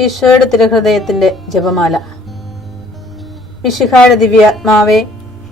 ഈശോയുടെ തിരുഹൃദയത്തിന്റെ ജപമാല. മിശിഹായുടെ ദിവ്യാത്മാവേ,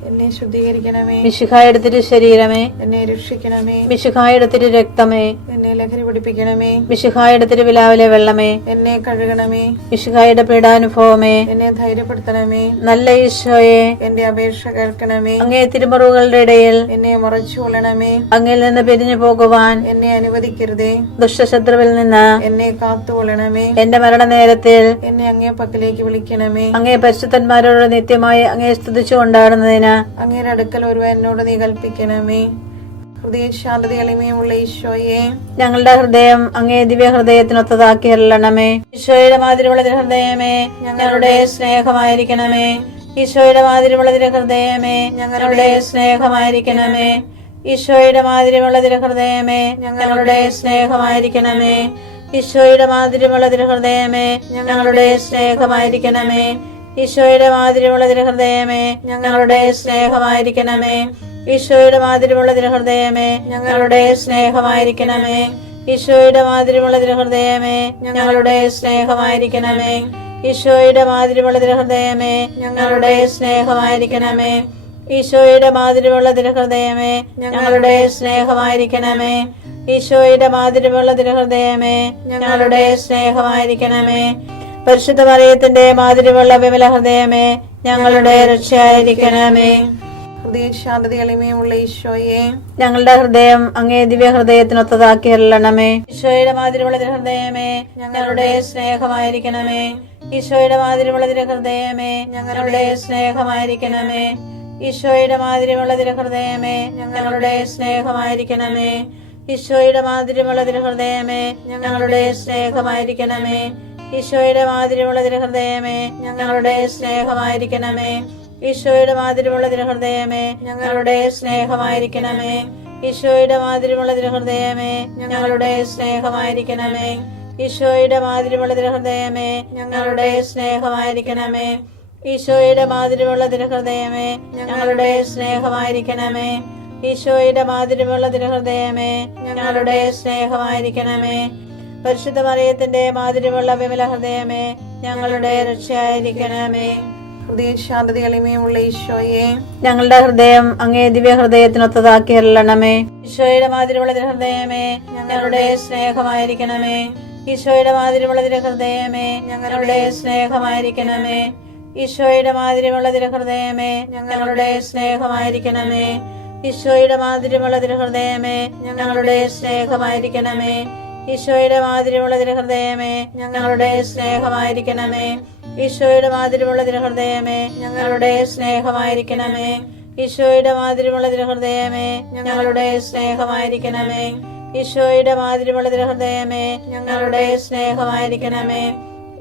എന്നെ ശുദ്ധീകരിക്കണമേ. മിശിഹായുടെ തിരു ശരീരമേ, എന്നെ രക്ഷിക്കണമേ. മിശിഹായുടെ തിരു രക്തമേ, എന്നെ ലഹരി പിടിപ്പിക്കണമേ. മിശിഹായുടെ തിരുവിലാവിലെ വെള്ളമേ, എന്നെ കഴുകണമേ. മിശിഹായുടെ പീഡാനുഭവമേ, എന്നെ ധൈര്യപ്പെടുത്തണമേ. നല്ല ഈശോയെ, എന്റെ അപേക്ഷ കേൾക്കണമേ. അങ്ങേ തിരുമുറിവുകളുടെ ഇടയിൽ എന്നെ മറച്ചു കൊള്ളണമേ. അങ്ങിൽ നിന്ന് പിരിഞ്ഞു പോകുവാൻ എന്നെ അനുവദിക്കരുതേ. ദുഷ്ടശത്രുവിൽ നിന്ന് എന്നെ കാത്തുകൊള്ളണമേ. എന്റെ മരണനേരത്തിൽ എന്നെ അങ്ങേ പക്കലേക്ക് വിളിക്കണമേ. അങ്ങേ പരിശുദ്ധന്മാരോട് നിത്യമായി അങ്ങേ സ്തുതിച്ചു കൊണ്ടാടുന്നതിന് അങ്ങയുടെ അടുക്കൽ ഒരുവൻ എന്നോട് നീ കൽപ്പിക്കണമേ. ഹൃദയ ശാന്തത എളിമയുള്ള ഈശോയെ, ഞങ്ങളുടെ ഹൃദയം അങ്ങേ ദിവ്യ ഹൃദയത്തിനൊത്തതാക്കി അരുളണമേ. ഈശോയുടെ മാതിരിയുള്ള ഹൃദയമേ, ഞങ്ങളുടെ സ്നേഹമായിരിക്കണമേ. ഈശോയുടെ മാതിരിയുള്ള ഹൃദയമേ, ഞങ്ങളുടെ സ്നേഹമായിരിക്കണമേ. ഈശോയുടെ മാതിരിയുള്ള ഹൃദയമേ, ഞങ്ങളുടെ സ്നേഹമായിരിക്കണമേ. ഈശോയുടെ മാതിരിയുള്ള ഹൃദയമേ, ഞങ്ങളുടെ സ്നേഹമായിരിക്കണമേ. ഈശോയുടെ മാതിരിയുള്ള ഹൃദയമേ, ഞങ്ങളുടെ സ്നേഹമായിരിക്കണമേ. ഈശോയുടെ മാതിരിയുള്ള ഹൃദയമേ, ഞങ്ങളുടെ സ്നേഹമായിരിക്കണമേ. ഈശോയുടെ മാതിരിയുള്ള ഹൃദയമേ, ഞങ്ങളുടെ സ്നേഹമായിരിക്കണമേ. ഈശോയുടെ മാതിരിയുള്ള ഹൃദയമേ, ഞങ്ങളുടെ സ്നേഹമായിരിക്കണമേ. ഈശോയുടെ മാതിരിയുള്ള ഹൃദയമേ, ഞങ്ങളുടെ സ്നേഹമായിരിക്കണമേ. ഈശോയുടെ മാതിരിയുള്ള ഹൃദയമേ, ഞങ്ങളുടെ സ്നേഹമായിരിക്കണമേ. പരിശുദ്ധ മറിയത്തിന്റെ മാതിരിയുള്ള വിമല ഹൃദയമേ, ഞങ്ങളുടെ രക്ഷയായിരിക്കണമേ. ഹൃദയ ശാന്തത എളിമയുള്ള ഈശോയെ, ഞങ്ങളുടെ ഹൃദയം അങ്ങേ ദിവ്യ ഹൃദയത്തിനൊത്തതാക്കി അരുളണമേ. ഈശോയുടെ മാതിരിയുള്ള ഹൃദയമേ, ഞങ്ങളുടെ സ്നേഹമായിരിക്കണമേ. ഈശോയുടെ മാതിരിയുള്ള ഹൃദയമേ, ഞങ്ങളുടെ സ്നേഹമായിരിക്കണമേ. ഈശോയുടെ മാതിരിയുള്ള ഹൃദയമേ, ഞങ്ങളുടെ സ്നേഹമായിരിക്കണമേ. ഈശോയുടെ മാതിരിയുള്ള ഹൃദയമേ, ഞങ്ങളുടെ സ്നേഹമായിരിക്കണമേ. ഈശോയുടെ മാതിരിയുള്ള ഹൃദയമേ, ഞങ്ങളുടെ സ്നേഹമായിരിക്കണമേ. ഈശോയുടെ മാതിരിയുള്ള ഹൃദയമേ, ഞങ്ങളുടെ സ്നേഹമായിരിക്കണമേ. ഈശോയുടെ മാതിരിയുള്ള ഹൃദയമേ, ഞങ്ങളുടെ സ്നേഹമായിരിക്കണമേ. ഈശോയുടെ മാതിരിയുള്ള ഹൃദയമേ, ഞങ്ങളുടെ സ്നേഹമായിരിക്കണമേ. ഈശോയുടെ മാതിരിയുള്ള ഹൃദയമേ, ഞങ്ങളുടെ സ്നേഹമായിരിക്കണമേ. ഈശോയുടെ മാതിരിയുള്ള ഹൃദയമേ, ഞങ്ങളുടെ സ്നേഹമായിരിക്കണമേ. പരിശുദ്ധ മറിയത്തിന്റെ മാതിരിയുള്ള വിമല ഹൃദയമേ, ഞങ്ങളുടെ രക്ഷയായിരിക്കണമേ. ഹൃദയ ശാന്തത എളിമയുള്ള ഈശോയെ, ഞങ്ങളുടെ ഹൃദയം അങ്ങേ ദിവ്യ ഹൃദയത്തിനൊത്തതാക്കി അരുളണമേ. ഈശോയുടെ മാതിരിയുള്ള ഹൃദയമേ, ഞങ്ങളുടെ സ്നേഹമായിരിക്കണമേ. ഈശോയുടെ മാതിരിയുള്ള ഹൃദയമേ, ഞങ്ങളുടെ സ്നേഹമായിരിക്കണമേ. ഈശോയുടെ മാതിരിയുള്ള ഹൃദയമേ, ഞങ്ങളുടെ സ്നേഹമായിരിക്കണമേ. ഈശോയുടെ മാതിരിയുള്ള ഹൃദയമേ, ഞങ്ങളുടെ സ്നേഹമായിരിക്കണമേ. ഈശോയുടെ മാതിരിയുള്ള ഹൃദയമേ, ഞങ്ങളുടെ സ്നേഹമായിരിക്കണമേ. ഈശോയുടെ മാതിരിയുള്ള ഹൃദയമേ, ഞങ്ങളുടെ സ്നേഹമായിരിക്കണമേ. ഈശോയുടെ മാതിരിയുള്ള ഹൃദയമേ, ഞങ്ങളുടെ സ്നേഹമായിരിക്കണമേ.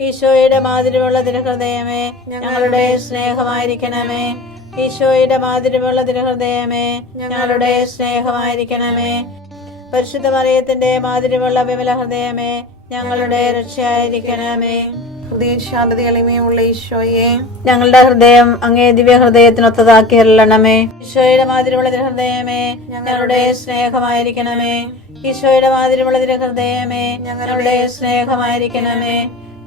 ഈശോയുടെ മാതിരിയുള്ള ഹൃദയമേ, ഞങ്ങളുടെ സ്നേഹമായിരിക്കണമേ. ഈശോയുടെ മാതിരിയുള്ള ഹൃദയമേ, ഞങ്ങളുടെ സ്നേഹമായിരിക്കണമേ. ഈശോയുടെ മാതിരിയുള്ള ഹൃദയമേ, ഞങ്ങളുടെ സ്നേഹമായിരിക്കണമേ. പരിശുദ്ധ മറിയത്തിന്റെ മാതിരിയുള്ള വിമല ഹൃദയമേ, ഞങ്ങളുടെ രക്ഷയായിരിക്കണമേ. ഹൃദയ ശാന്തത എളിമയുള്ള ഈശോയെ, ഞങ്ങളുടെ ഹൃദയം അങ്ങേ ദിവ്യ ഹൃദയത്തിനൊത്തതാക്കി അരുളണമേ. ഈശോയുടെ മാതിരിയുള്ള ഹൃദയമേ, ഞങ്ങളുടെ സ്നേഹമായിരിക്കണമേ. ഈശോയുടെ മാതിരിയുള്ള ഹൃദയമേ, ഞങ്ങളുടെ സ്നേഹമായിരിക്കണമേ.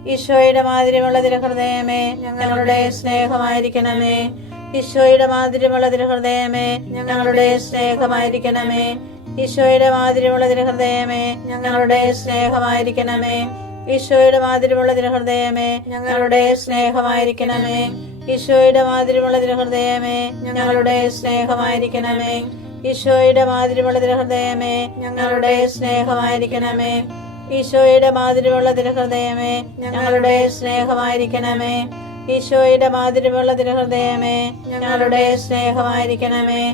ഈശോയുടെ മാതിരിയുള്ള ഹൃദയമേ, ഞങ്ങളുടെ സ്നേഹമായിരിക്കണമേ. ഈശോയുടെ മാതിരിയുള്ള ഹൃദയമേ, ഞങ്ങളുടെ സ്നേഹമായിരിക്കണമേ. ഈശോയുടെ മാതിരിയുള്ള ഹൃദയമേ, ഞങ്ങളുടെ സ്നേഹമായിരിക്കണമേ. ഈശോയുടെ മാതിരിയുള്ള ഹൃദയമേ, ഞങ്ങളുടെ സ്നേഹമായിരിക്കണമേ. ഈശോയുടെ മാതിരിയുള്ള ഹൃദയമേ, ഞങ്ങളുടെ സ്നേഹമായിരിക്കണമേ. ഈശോയുടെ മാതിരിയുള്ള ഹൃദയമേ, ഞങ്ങളുടെ സ്നേഹമായിരിക്കണമേ. ഈശോയുടെ മാതിരിയുള്ള ഹൃദയമേ, ഞങ്ങളുടെ സ്നേഹമായിരിക്കണമേ. ഈശോയുടെ മാതിരിയുള്ള ഹൃദയമേ, ഞങ്ങളുടെ സ്നേഹമായിരിക്കണമേ.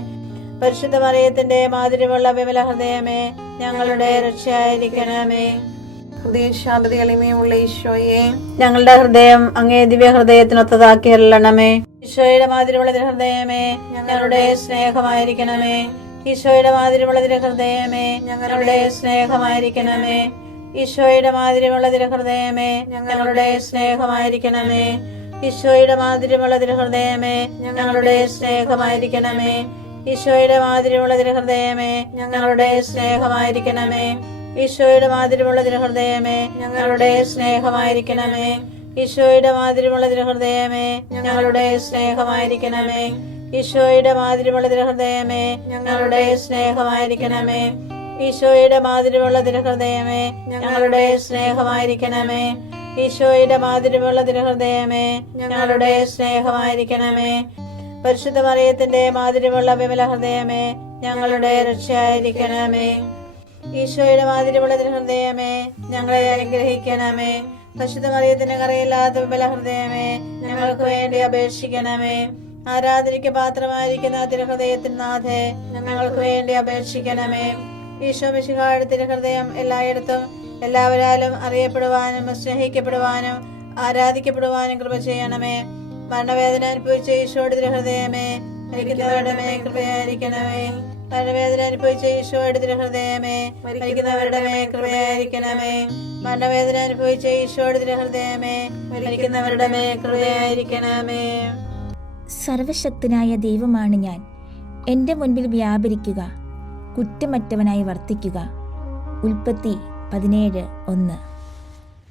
പരിശുദ്ധ മറിയത്തിന്റെ മാതിരിയുള്ള വിമല ഹൃദയമേ, ഞങ്ങളുടെ രക്ഷയായിരിക്കണമേ. ഹൃദയ ശാന്തത എളിമയുള്ള ഈശോയെ, ഞങ്ങളുടെ ഹൃദയം അങ്ങേ ദിവ്യ ഹൃദയത്തിനൊത്തതാക്കി അരുളണമേ. ഈശോയുടെ മാതിരിയുള്ള ഹൃദയമേ, ഞങ്ങളുടെ സ്നേഹമായിരിക്കണമേ. ഈശോയുടെ മാതിരിയുള്ള ഹൃദയമേ, ഞങ്ങളുടെ സ്നേഹമായിരിക്കണമേ. ഈശോയുടെ മാതിരിയുള്ള ഹൃദയമേ, ഞങ്ങളുടെ സ്നേഹമായിരിക്കണമേ. ഈശോയുടെ മാതിരിയുള്ള ഹൃദയമേ, ഞങ്ങളുടെ സ്നേഹമായിരിക്കണമേ. ഈശോയുടെ മാതിരിയുള്ള ഹൃദയമേ, ഞങ്ങളുടെ സ്നേഹമായിരിക്കണമേ. ഈശോയുടെ മാതിരിയുള്ള തിരുഹൃദയമേ ഞങ്ങളുടെ സ്നേഹമായിരിക്കണമേ. ഈശോയുടെ മാതിരിയുള്ള തിരുഹൃദയമേ ഞങ്ങളുടെ സ്നേഹമായിരിക്കണമേ. ഈശോയുടെ മാതിരിയുള്ള തിരുഹൃദയമേ ഞങ്ങളുടെ സ്നേഹമായിരിക്കണമേ. ഈശോയുടെ മാതിരിയുള്ള തിരുഹൃദയമേ ഞങ്ങളുടെ സ്നേഹമായിരിക്കണമേ. ഈശോയുടെ മാതിരിയുള്ള തിരുഹൃദയമേ ഞങ്ങളുടെ സ്നേഹമായിരിക്കണമേ. പരിശുദ്ധ മറിയത്തിന്റെ മാതിരിയുള്ള വിമല ഹൃദയമേ ഞങ്ങളുടെ രക്ഷയായിരിക്കണമേ. ഈശോയുടെ മാതിരിയുള്ള തിരുഹൃദയമേ ഞങ്ങളെ അനുഗ്രഹിക്കണമേ. പരിശുദ്ധ മറിയത്തിന്റെ കറയില്ലാത്ത വിമല ഹൃദയമേ ഞങ്ങൾക്ക് വേണ്ടി അപേക്ഷിക്കണമേ. ആരാധനയ്ക്ക് പാത്രമായിരിക്കുന്ന തിരുഹൃദയത്തിന് നാഥേ ഞങ്ങൾക്ക് വേണ്ടി അപേക്ഷിക്കണമേ. ഈശോ മിശിഹായുടെ തിരുഹൃദയം എല്ലായിടത്തും എല്ലാവരാലും അറിയപ്പെടുവാനും സ്നേഹിക്കപ്പെടുവാനും ആരാധിക്കപ്പെടുവാനും കൃപ ചെയ്യണമേ. മരണവേദന അനുഭവിച്ച ഈശോയുടെ തിരുഹൃദയമേ മരിക്കുന്നവരുടെ മേൽ കൃപയായിരിക്കണമേ. മരണവേദന അനുഭവിച്ച ഈശോയുടെ തിരുഹൃദയമേ മരിക്കുന്നവരുടെ മേൽ കൃപയായിരിക്കണമേ. മരണവേദന അനുഭവിച്ച ഈശോയുടെ തിരുഹൃദയമേ മരിക്കുന്നവരുടെ മേൽ കൃപയായിരിക്കണമേ. സർവശക്തനായ ദൈവമാണ് ഞാൻ. എൻ്റെ മുൻപിൽ വ്യാപരിക്കുക, കുറ്റമറ്റവനായി വർത്തിക്കുക. ഉൽപ്പത്തി 17:1.